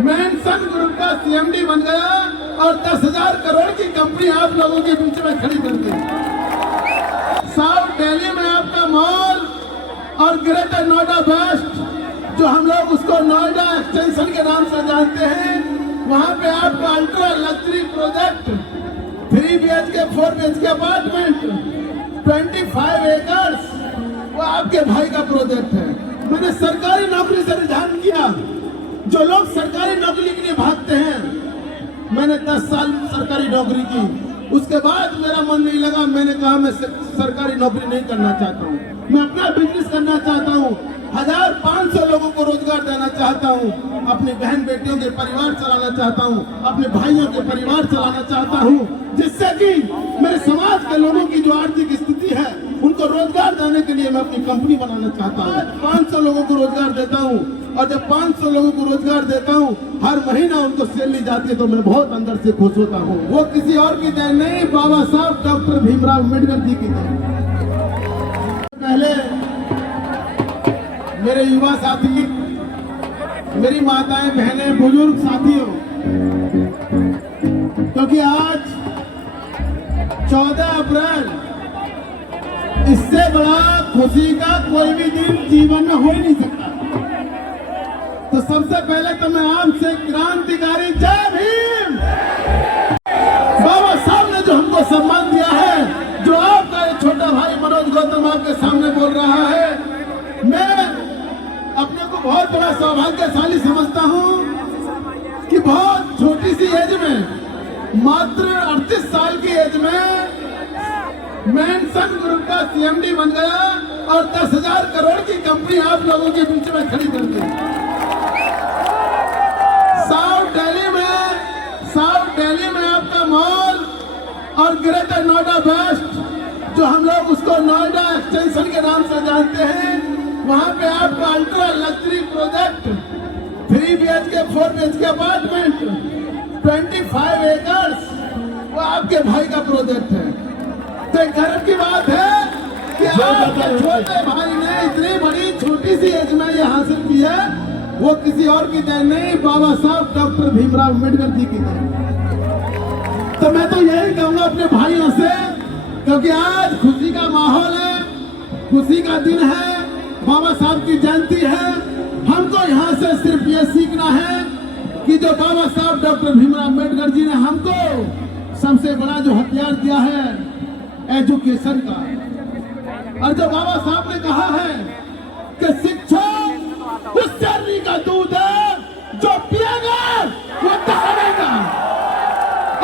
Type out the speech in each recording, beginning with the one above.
Manson group का CMD बन गया और 10,000 करोड़ की कंपनी आप लोगों के बीच में खड़ी कर दी। साउथ दिल्ली में आपका मॉल और ग्रेटर नोएडा वेस्ट, जो हम लोग उसको नोएडा एक्सटेंशन के नाम से जानते हैं, वहां पे आपका ultra luxury project 3 BHK 4 BHK apartment 25 acres, वो आपके भाई का प्रोजेक्ट है। मैंने सरकारी नौकरी से रिजाइन किया। जो लोग सरकारी नौकरी के लिए भागते हैं, मैंने 10 साल सरकारी नौकरी की, उसके बाद मेरा मन नहीं लगा। मैंने कहा मैं सरकारी नौकरी नहीं करना चाहता हूँ, मैं अपना बिजनेस करना चाहता हूँ, 1500 लोगों को रोजगार देना चाहता हूँ, अपनी बहन बेटियों के परिवार चलाना चाहता हूँ, अपने भाइयों के परिवार चलाना चाहता हूँ, जिससे कि मेरे समाज के लोगों की जो आर्थिक स्थिति है उनको रोजगार देने के लिए मैं अपनी कंपनी बनाना चाहता हूँ। 500 लोगों को रोजगार देता हूँ, और जब 500 लोगों को रोजगार देता हूँ, हर महीना उनको सैलरी जाती है, तो मैं बहुत अंदर से खुश होता हूँ। वो किसी और की देन नहीं, बाबा साहब डॉक्टर भीमराव अम्बेडकर जी की देन। पहले मेरे युवा साथी, मेरी माताएं, बहनें, बुजुर्ग साथियों, क्योंकि आज 14 अप्रैल, इससे बड़ा खुशी का कोई भी दिन जीवन में हो ही नहीं सकता। तो सबसे पहले तो मैं आपसे क्रांतिकारी जय भीम। बाबा साहब ने जो हमको सम्मान दिया है, जो आपका एक छोटा भाई मनोज गौतम आपके सामने बोल रहा है, मैं अपने को बहुत बड़ा सौभाग्यशाली समझता हूँ कि बहुत छोटी सी एज में, मात्र 38 साल की एज में मैनसन ग्रुप का सीएमडी बन गया और 10,000 करोड़ की कंपनी आप लोगों के बीच में खड़ी कर दी। साउथ दिल्ली में आपका मॉल और ग्रेटर नोएडा वेस्ट, जो हम लोग उसको नोएडा एक्सटेंशन के नाम से जानते हैं, वहां पे आपका ultra luxury project 3 BHK 4 BHK apartment 25 acres, वो आपके भाई का प्रोजेक्ट है। तो गर्व की बात है कि आपके छोटे भाई ने इतनी बड़ी छोटी सी एज में ये हासिल की है। वो किसी और की देन नहीं, बाबा साहब डॉक्टर भीमराव अम्बेडकर जी की देन। तो मैं तो यही कहूंगा अपने भाइयों से, क्योंकि आज खुशी का माहौल है, खुशी का दिन है, बाबा साहब की जयंती है। हमको यहाँ से सिर्फ ये सीखना है कि जो बाबा साहब डॉक्टर भीमराव अम्बेडकर जी ने हमको सबसे बड़ा जो हथियार दिया है एजुकेशन का, और जो बाबा साहब ने कहा है कि शिक्षा उस चर्नी का दूध है जो पिएगा वो दहाड़ेगा।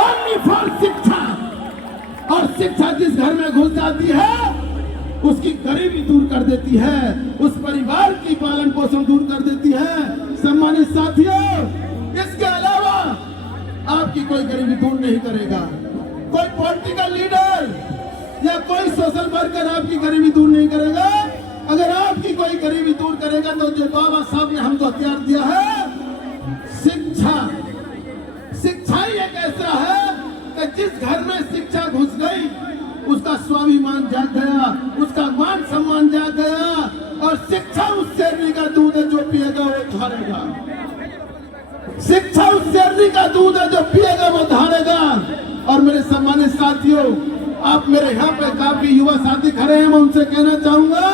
ओनली फॉर शिक्षा, और शिक्षा जिस घर में घुस जाती है उसकी गरीबी दूर कर देती है, उस परिवार की पालन पोषण दूर कर देती है। सम्मानित साथियों, इसके अलावा आपकी कोई गरीबी दूर नहीं करेगा, कोई पॉलिटिकल लीडर या कोई सोशल वर्कर आपकी गरीबी दूर नहीं करेगा। अगर आपकी कोई गरीबी दूर करेगा तो जो बाबा साहब ने हमको हथियार दिया है शिक्षा, शिक्षा ही एक ऐसा है कि जिस घर में शिक्षा घुस गई उसका स्वाभिमान जाग गया, उसका मान सम्मान जाग गया, और शिक्षा उस शेरनी का दूध है जो पिएगा वो धारेगा। शिक्षा उस शेरनी का दूध है जो पिएगा वो धारेगा। और मेरे सम्मानित साथियों, आप मेरे यहाँ पे काफी युवा साथी खड़े हैं, मैं उनसे कहना चाहूंगा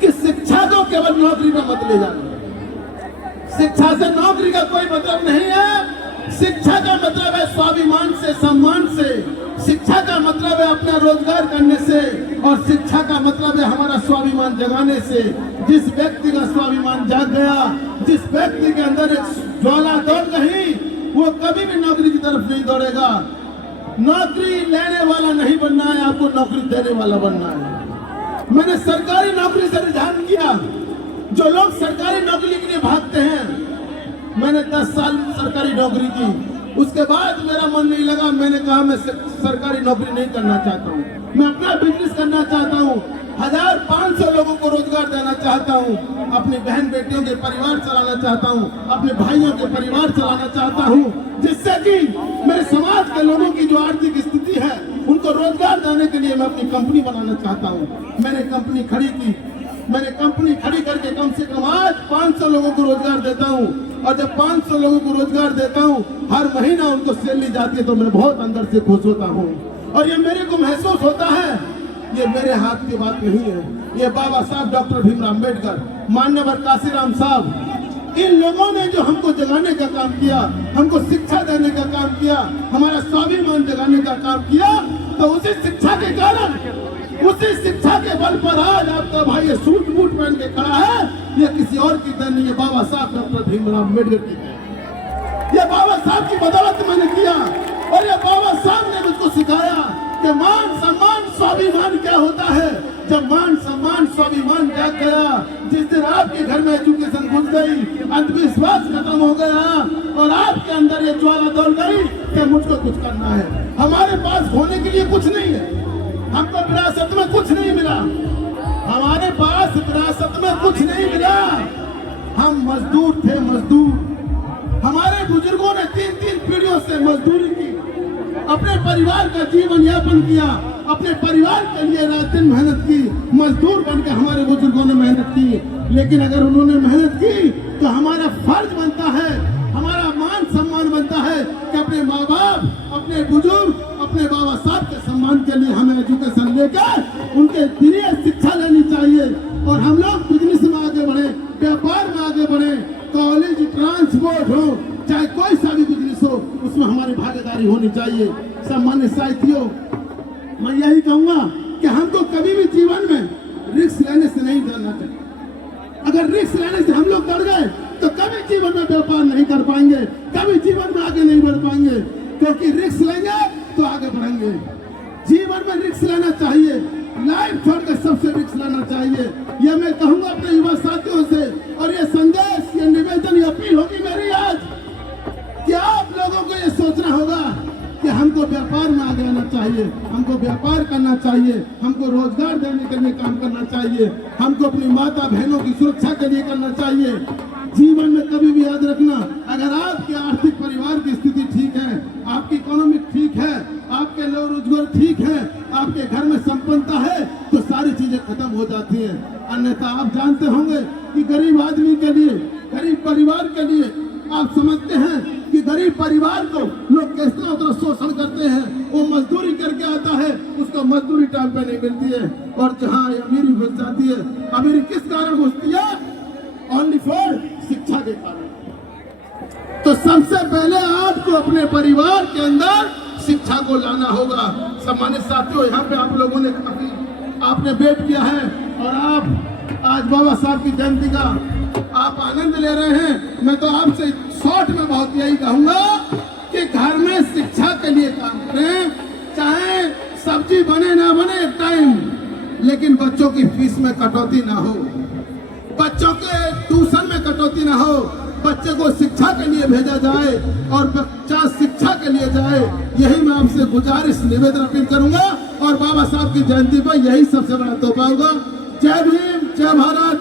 कि शिक्षा को केवल नौकरी में मत ले जाना। शिक्षा से नौकरी का कोई मतलब नहीं है। शिक्षा का मतलब है स्वाभिमान से, सम्मान से। शिक्षा का मतलब है अपना रोजगार करने से, और शिक्षा का मतलब है हमारा स्वाभिमान जगाने से। जिस व्यक्ति का स्वाभिमान जाग गया, जिस व्यक्ति के अंदर एक ज्वाला दौड़ गई, वो कभी भी नौकरी की तरफ नहीं दौड़ेगा। नौकरी लेने वाला नहीं बनना है, आपको नौकरी देने वाला बनना है। मैंने सरकारी नौकरी से रिजाइन किया। जो लोग सरकारी नौकरी के लिए भागते हैं, मैंने 10 साल सरकारी नौकरी की, उसके बाद मेरा मन नहीं लगा। मैंने कहा मैं सरकारी नौकरी नहीं करना चाहता हूँ, मैं अपना बिजनेस करना चाहता हूँ, 1500 लोगों को रोजगार देना चाहता हूँ, अपनी बहन बेटियों के परिवार चलाना चाहता हूँ, अपने भाइयों के परिवार चलाना चाहता हूँ, जिससे कि मेरे समाज के लोगों की जो आर्थिक स्थिति है उनको रोजगार देने के लिए मैं अपनी कंपनी बनाना चाहता हूँ। मैंने कंपनी खड़ी की, मैंने कंपनी खड़ी करके कम से कम आज 500 लोगों को रोजगार देता हूँ। और जब 500 लोगों को रोजगार देता हूँ, हर महीना उनको सैलरी जाती है, तो मैं बहुत अंदर से खुश होता हूँ। और ये मेरे को महसूस होता है, ये मेरे हाथ की बात नहीं है, ये बाबा साहब डॉक्टर भीमराव अम्बेडकर, मान्यवर काशीराम साहब, इन लोगों ने जो हमको जगाने का काम किया, हमको शिक्षा देने का काम किया, हमारा स्वाभिमान जगाने का काम किया, तो उसी शिक्षा के कारण, उसी शिक्षा के बल पर आज आपका भाई ये सूट बूट पहन के खड़ा है। ये किसी और की देन नहीं है, बाबा साहब डॉक्टर भीमराव अम्बेडकर की देन। ये बाबा साहब की बदौलत मैंने किया, और ये बाबा साहब ने मुझको सिखाया कि मान सम्मान स्वाभिमान क्या होता है। जब मान सम्मान स्वाभिमान जाग गया, जिस दिन आपके घर में एजुकेशन घुस गई, अंधविश्वास खत्म हो गया, और आपके अंदर ये ज्वाला दौड़ गई कि मुझको कुछ करना है। हमारे पास होने के लिए कुछ नहीं है, हमको विरासत में कुछ नहीं मिला, हमारे पास विरासत में कुछ नहीं मिला। हम मजदूर थे, मजदूर। हमारे बुजुर्गों ने 3-3 पीढ़ियों से मजदूरी की, अपने परिवार का जीवन यापन किया, अपने परिवार के लिए रात दिन मेहनत की, मजदूर बनकर हमारे बुजुर्गों ने मेहनत की। लेकिन अगर उन्होंने मेहनत की तो हमारा फर्ज बनता है, हमारा मान सम्मान बनता है कि अपने माँ बाप, अपने बुजुर्ग, अपने बाबा साहब के सम्मान के लिए हमें एजुकेशन लेकर उनके दिए शिक्षा लेनी चाहिए। और हम लोग बिजनेस में आगे बढ़े, व्यापार में आगे बढ़े, कॉलेज, ट्रांसपोर्ट हो, चाहे कोई सा भी बिजनेस हो, उसमें हमारी भागीदारी होनी चाहिए। सम्मानित साथियों, मैं यही कहूंगा कि हमको कभी भी जीवन में रिस्क लेने से नहीं डरना चाहिए। अगर रिस्क लेने से हम लोग डर गए तो कभी जीवन में व्यापार नहीं कर पाएंगे, कभी जीवन में आगे नहीं बढ़ पाएंगे, क्योंकि रिस्क लेंगे तो आगे बढ़ेंगे। जीवन में रिस्क लेना चाहिए, लाइफ छोड़कर सबसे रिस्क लेना चाहिए। यह मैं कहूंगा अपने युवा साथियों से, और ये संदेश, ये निवेदन, ये अपील होगी मेरी आज कि आप लोगों को ये सोचना होगा कि हमको व्यापार में आगे आना चाहिए, हमको व्यापार करना चाहिए, हमको रोजगार देने के लिए काम करना चाहिए, हमको अपनी माता बहनों की सुरक्षा के लिए करना चाहिए। जीवन में कभी भी याद रखना, अगर आपके आर्थिक परिवार की स्थिति ठीक है, आपकी इकोनॉमिक ठीक है, आपके लोग रोजगार ठीक है, आपके घर में संपन्नता है, तो सारी चीजें खत्म हो जाती हैं। अन्यथा आप जानते होंगे कि गरीब आदमी के लिए, गरीब परिवार के लिए, आप समझते हैं कि गरीब परिवार को लोग किस तरह शोषण करते हैं। वो मजदूरी करके आता है, उसको मजदूरी टाइम पे नहीं मिलती है, और जहाँ अमीरी घुस जाती है, अमीरी किस कारण घुसती है? ओनली फॉर शिक्षा के कारण। तो सबसे पहले आपको अपने परिवार के अंदर शिक्षा को लाना होगा। सम्मानित साथियों, यहाँ पे आप लोगों ने काफी आपने वेट किया है, और आप आज बाबा साहब की जयंती का आप आनंद ले रहे हैं। मैं तो आपसे शॉर्ट में बहुत यही कहूंगा कि घर में शिक्षा के लिए काम करें, चाहे सब्जी बने ना बने एक टाइम, लेकिन बच्चों की फीस में कटौती ना हो, बच्चों के ट्यूशन में कटौती ना हो, बच्चे को शिक्षा के लिए भेजा जाए और बच्चा शिक्षा के लिए जाए। यही मैं आपसे गुजारिश, निवेदन, अपील करूंगा, और बाबा साहब की जयंती पर यही सबसे बड़ा तोहफा होगा। जय भीम, जय भारत।